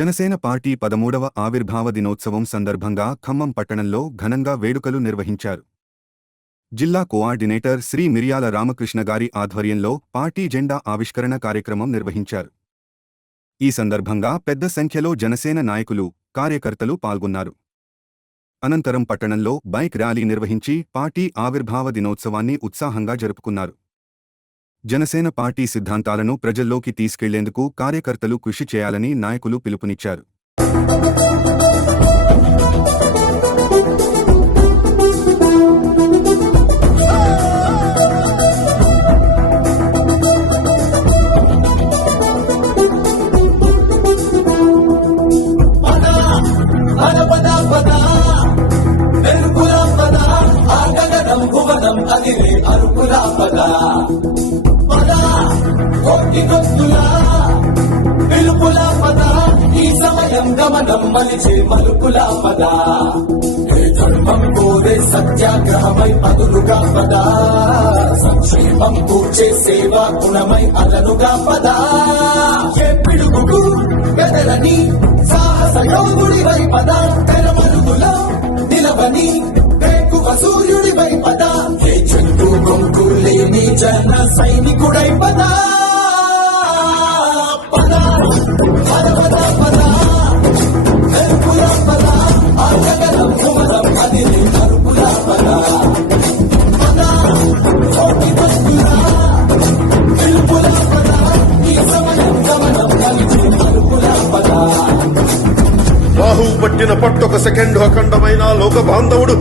Janasena party 13వ ఆవిర్భావ దినోత్సవం సందర్భంగా ఖమ్మం పట్టణంలో ఘనంగా వేడుకలు నిర్వహించారు. జిల్లా కోఆర్డినేటర్ శ్రీ మిరియాల రామకృష్ణ గారి ఆధ్వర్యంలో పార్టీ జెండా ఆవిష్కరణ కార్యక్రమం నిర్వహించారు. ఈ సందర్భంగా పెద్ద సంఖ్యలో జనసేన నాయకులు, కార్యకర్తలు పాల్గొన్నారు. అనంతరం పట్టణంలో బైక్ ర్యాలీ నిర్వహించి పార్టీ ఆవిర్భావ దినోత్సవాన్ని ఉత్సాహంగా జరుపుకున్నారు. జనసేన పార్టీ సిద్ధాంతాలను ప్రజల్లోకి తీసుకెళ్లేందుకు కార్యకర్తలు కృషి చేయాలని నాయకులు పిలుపునిచ్చారు. పిలుపులా పద ఈ సమయం గమనం మలిచే మలుపులా పద ఏ ధర్మం కోరే సత్యాగ్రహమై పదులుగా పద సంక్షేమం కూర్చే సేవా గుణమై అదనుగా పద ఏ పిడుగుకు బెదరని సాహస యోగుడివై పద తెరమరుగులో నిలవని వేకువ సూర్యుడివై పద ఏ చెట్టు గొంకు లేని జన సైనికుడై పద రాహు పట్టిన పట్టొక సెకండ్ అఖండమైన లోక బాంధవుడు